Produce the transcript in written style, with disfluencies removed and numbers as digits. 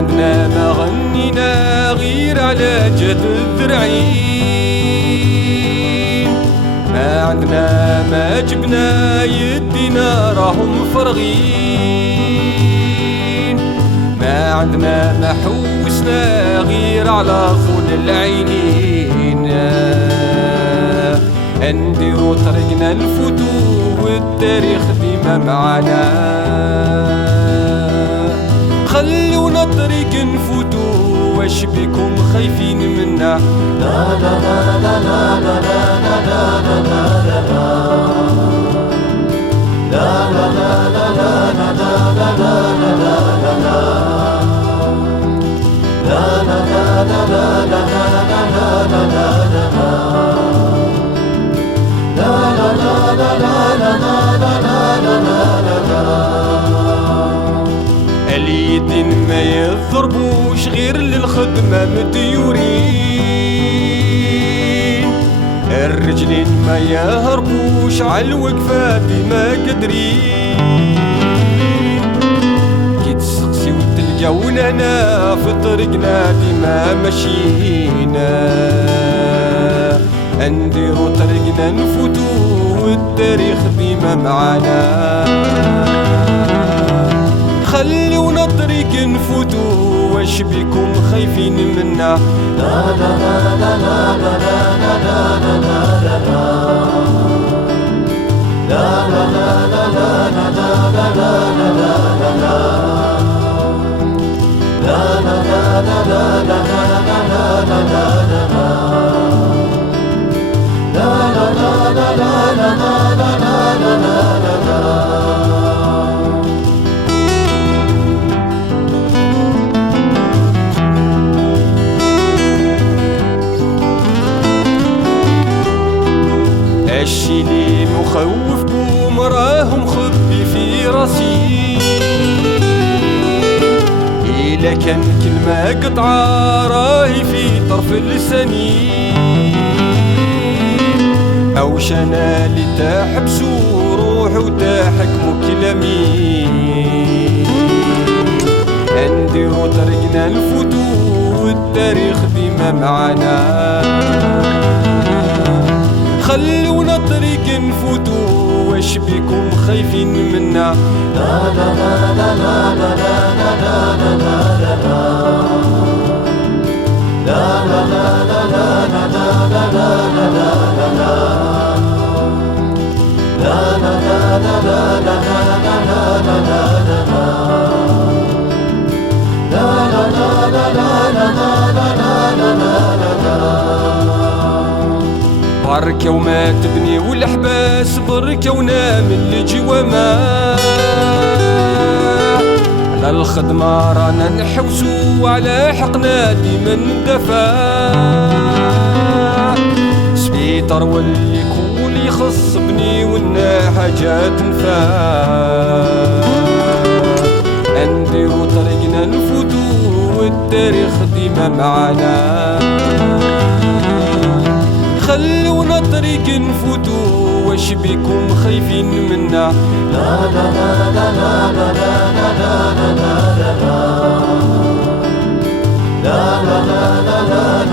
عندنا ما غنينا غير على جهد الذرعين، ما عندنا ما جبنا يدينا راهم فرغين، ما عندنا ما حوسنا غير على خون العينين. نديرو طريقنا نفوتو والتاريخ ديما معانا، خلونا طريق نفوتو واش بيكم خايفين منا. لا لا لا لا لا لا لا لا لا لا لا لا اليدين ما يضربوش غير للخدمة مديورين، الرجلين ما يهربوش عالوقفة ديما قادرين، كي تسقسي وتلقاونا هنا في طريقنا ديما ماشيينا، نديرو طريقنا نفوتو والتاريخ ديما معانا، خلونا طريق نفوتو واش بيكم خايفين منا. لا لا لا لا لا لا لا لا لا لا لا الشي لي مخوفكم راه مخبي في راسي، إلا كان كلمة قطعة راهي في طرف لساني، أوش أنا اللي تحبسوا روحوا تحكموا كلامي، نديروا طريقنا نفوتو والتاريخ ديما معانا، خلونا طريق نفوتو واش بيكم خايفين منا. لا لا لا لا لا لا لا لا لا لا بركة وما تبني والحباس بركة ونام اللي جوا ما على الخدمة رانا نحوسو على حقنا ديما ندفع، سبيطر واللي كول يخص بني ونا حاجات نفع، نديرو طريقنا نفوتو والتاريخ ديما معانا، خلونا طريق نفوتو واش بيكم خايفين منا. لا لا لا لا لا لا لا لا لا لا لا لا لا لا